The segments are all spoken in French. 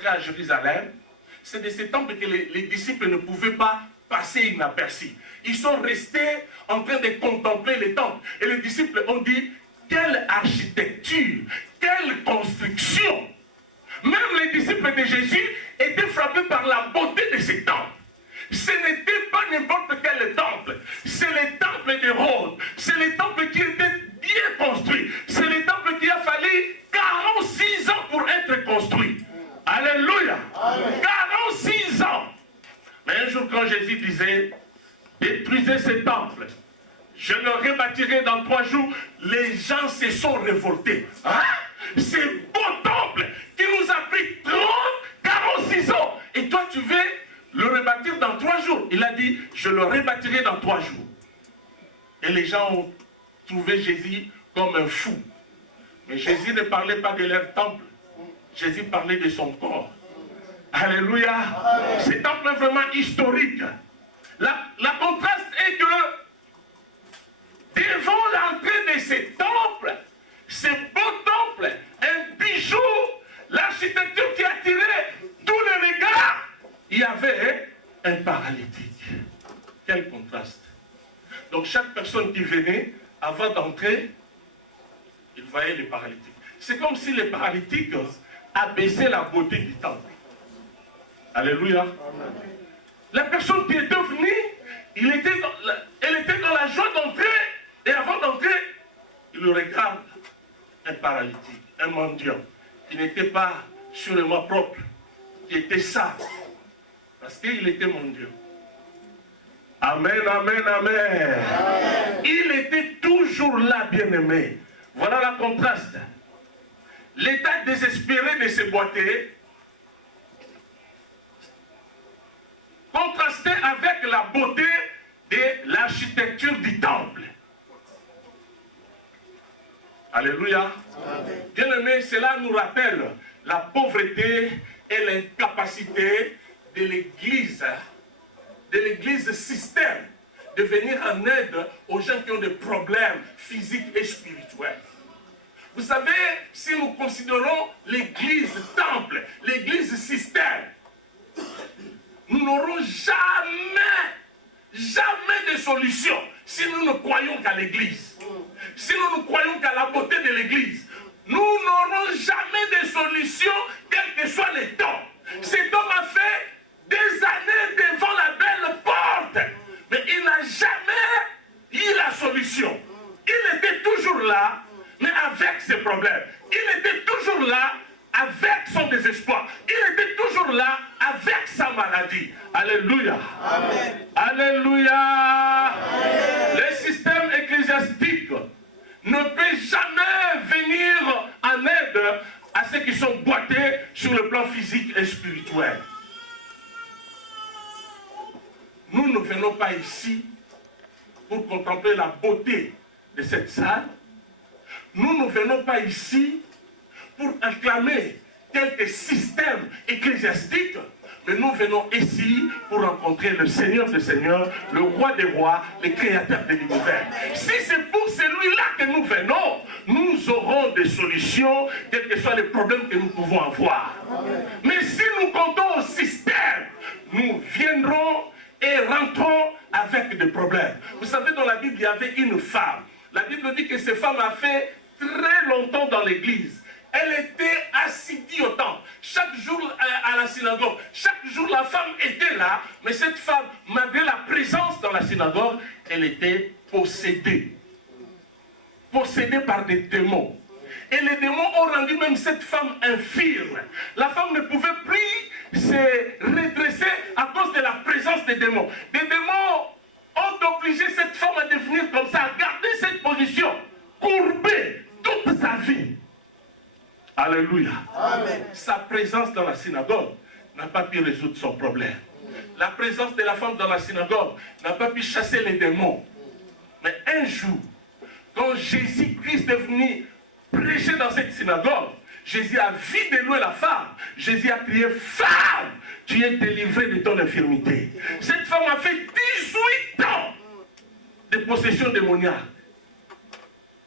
entrés à Jérusalem, c'est de ces temples que les disciples ne pouvaient pas passer inaperçus. Ils sont restés en train de contempler les temples. Et les disciples ont dit, quelle architecture, quelle construction. Même les disciples de Jésus étaient frappés par la beauté de ces temples. Ce n'était pas n'importe quel temple. C'est les temples de Rhodes. C'est les temples qui étaient bien construits. C'est les temples qui a fallu 46 ans pour être construits. Alléluia. Amen. 46 ans. Mais un jour quand Jésus disait, détruisez ces temples, je le rebâtirai dans 3 jours, les gens se sont révoltés. Hein? Ces beaux temples qui nous a pris 46 ans. Et toi tu veux le rebâtir dans 3 jours. Il a dit, je le rebâtirai dans 3 jours. Et les gens ont trouvé Jésus comme un fou. Mais Jésus ne parlait pas de leur temple. Jésus parlait de son corps. Alléluia. C'est un temple vraiment historique. La contraste est que devant l'entrée de ces temples, ces beaux temples, un bijou, l'architecture qui attirait tous les regards, il y avait un paralytique. Quel contraste. Donc chaque personne qui venait, avant d'entrer, il voyait les paralytiques. C'est comme si les paralytiques abaissaient la beauté du temple. Alléluia. Amen. La personne qui était venue, elle était dans la joie d'entrer, et avant d'entrer, il regarde un paralytique, un mendiant, qui n'était pas sûrement propre, qui était sale, parce qu'il était mendiant. Amen, amen, amen. Amen. Il était toujours là, bien-aimé. Voilà la contraste. L'état désespéré de ces boiteux contrasté avec la beauté de l'architecture du temple. Alléluia. Bien-aimé, cela nous rappelle la pauvreté et l'incapacité de l'Église système, de venir en aide aux gens qui ont des problèmes physiques et spirituels. Vous savez, si nous considérons l'Église temple, l'Église système, nous n'aurons jamais de solution si nous ne croyons qu'à l'Église. Si nous ne croyons qu'à la beauté de l'Église, nous n'aurons jamais de solution, quel que soit le temps. Cet homme a fait des années devant la belle porte, mais il n'a jamais eu la solution. Il était toujours là, mais avec ses problèmes. Il était toujours là, avec son désespoir. Il était toujours là, avec sa maladie. Alléluia. Amen. Alléluia. Amen. Le système ecclésiastique ne peut jamais venir en aide à ceux qui sont boités sur le plan physique et spirituel. Nous ne venons pas ici pour contempler la beauté de cette salle. Nous ne venons pas ici pour acclamer quelques systèmes ecclésiastiques, mais nous venons ici pour rencontrer le Seigneur des Seigneurs, le Roi des Rois, le Créateur de l'univers. Si c'est pour celui-là que nous venons, nous aurons des solutions, quels que soient les problèmes que nous pouvons avoir. Mais si nous comptons au système, nous viendrons et rentrons avec des problèmes. Vous savez, dans la Bible, il y avait une femme. La Bible dit que cette femme a fait très longtemps dans l'église. Elle était assidue au temple. Chaque jour à la synagogue, chaque jour la femme était là, mais cette femme, malgré la présence dans la synagogue, elle était possédée. Possédée par des démons. Et les démons ont rendu même cette femme infirme. La femme ne pouvait plus se redresser à cause de la présence des démons. Des démons ont obligé cette femme à devenir comme ça, à garder cette position, courbée toute sa vie. Alléluia. Amen. Sa présence dans la synagogue n'a pas pu résoudre son problème. La présence de la femme dans la synagogue n'a pas pu chasser les démons. Mais un jour, quand Jésus-Christ est venu prêcher dans cette synagogue, Jésus a vu de loin la femme. Jésus a crié, femme, tu es délivrée de ton infirmité. Cette femme a fait 18 ans de possession démoniaque.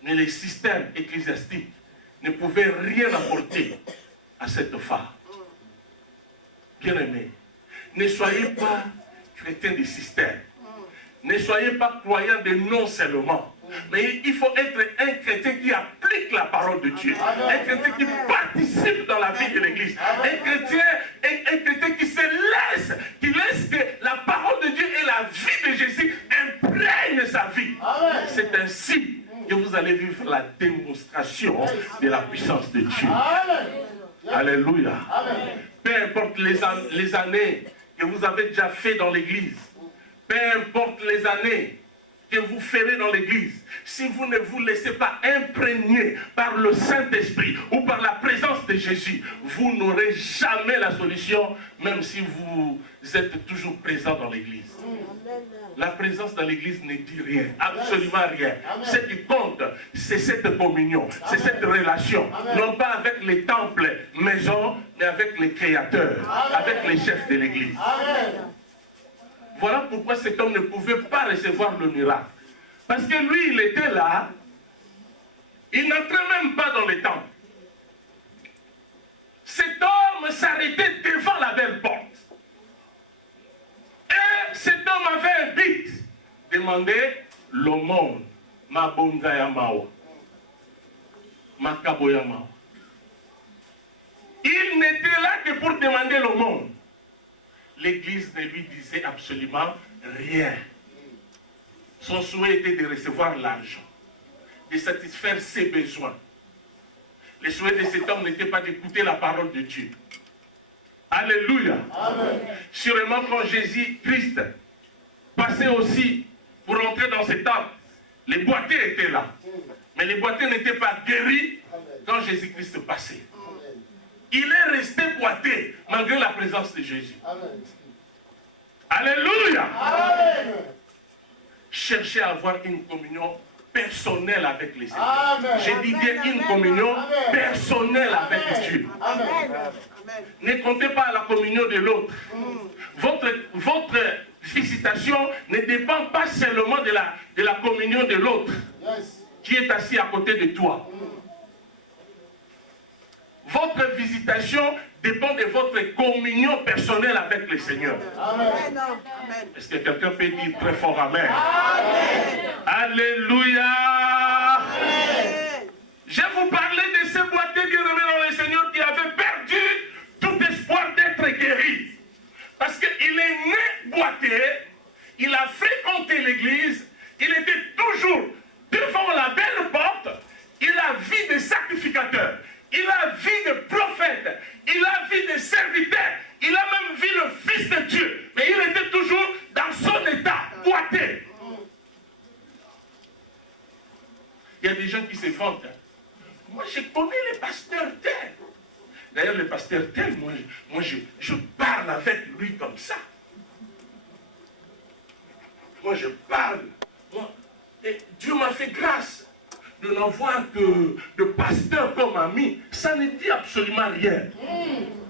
Mais les systèmes ecclésiastiques ne pouvaient rien apporter à cette femme. Bien-aimés, ne soyez pas chrétiens de système. Ne soyez pas croyants de non seulement. Mais il faut être un chrétien qui applique la parole de Dieu. Un chrétien qui participe dans la vie de l'Église. Un chrétien qui se laisse, qui laisse que la parole de Dieu et la vie de Jésus imprègnent sa vie. C'est ainsi que vous allez vivre la démonstration de la puissance de Dieu. Alléluia. Peu importe les années que vous avez déjà fait dans l'Église, peu importe les années que vous ferez dans l'Église, si vous ne vous laissez pas imprégner par le Saint-Esprit ou par la présence de Jésus, vous n'aurez jamais la solution, même si vous êtes toujours présent dans l'Église. La présence dans l'Église ne dit rien, absolument rien. Ce qui compte, c'est cette communion, c'est cette relation, non pas avec les temples maisons, mais avec les créateurs, avec les chefs de l'Église. Voilà pourquoi cet homme ne pouvait pas recevoir le miracle. Parce que lui, il était là, il n'entrait même pas dans les temples. Cet homme s'arrêtait devant la belle porte. Et cet homme avait un but, demander l'aumône, ma bonga ya mawa, ma kabo ya mawa. Il n'était là que pour demander l'aumône. L'Église ne lui disait absolument rien. Son souhait était de recevoir l'argent, de satisfaire ses besoins. Le souhait de cet homme n'était pas d'écouter la parole de Dieu. Alléluia. Amen. Sûrement quand Jésus-Christ passait aussi pour entrer dans cet temple, les boiteux étaient là. Mais les boiteux n'étaient pas guéris quand Jésus-Christ passait. Il est resté boiteux malgré la présence de Jésus. Amen. Alléluia. Amen. Cherchez à avoir une communion personnelle avec les Seigneurs. J'ai dit bien une communion personnelle avec Dieu. Amen. Ne comptez pas à la communion de l'autre. Votre visitation ne dépend pas seulement de la communion de l'autre qui est assis à côté de toi. Votre visitation dépend de votre communion personnelle avec le Seigneur. Amen. Est-ce que quelqu'un peut dire très fort Amen? Amen. Alléluia. Amen. Je vous parlais de ces boiteux bien-aimés dans le Seigneur qui avaient perdu tout espoir d'être guéris. Parce qu'il est né boiteux, il a fréquenté l'église, il était toujours devant la belle porte, il a vu des sacrificateurs. Il a vu des prophètes, il a vu des serviteurs, il a même vu le Fils de Dieu. Mais il était toujours dans son état boiteux. Il y a des gens qui se vantent. Moi, je connais les pasteurs tel. D'ailleurs, le pasteur tel, moi je parle avec lui comme ça. Moi, je parle. Et Dieu m'a fait grâce de n'avoir que de pasteurs comme amis. Ça ne dit absolument rien.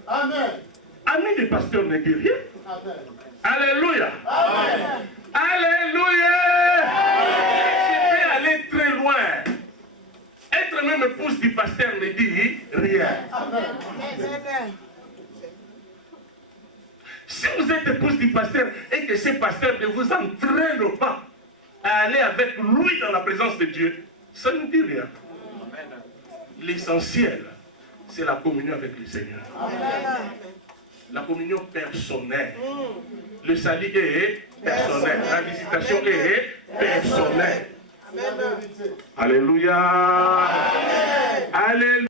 Amen. Ami des pasteurs ne dit rien. Amen. Alléluia. Amen. Alléluia. Je vais aller très loin. Être même épouse du pasteur ne dit rien. Amen. Si vous êtes épouse du pasteur et que ce pasteur ne vous entraîne pas à aller avec lui dans la présence de Dieu, ça ne dit rien. L'essentiel, c'est la communion avec le Seigneur. Amen. La communion personnelle. Le salut est personnel. La visitation est personnelle. Amen. Alléluia. Amen. Alléluia.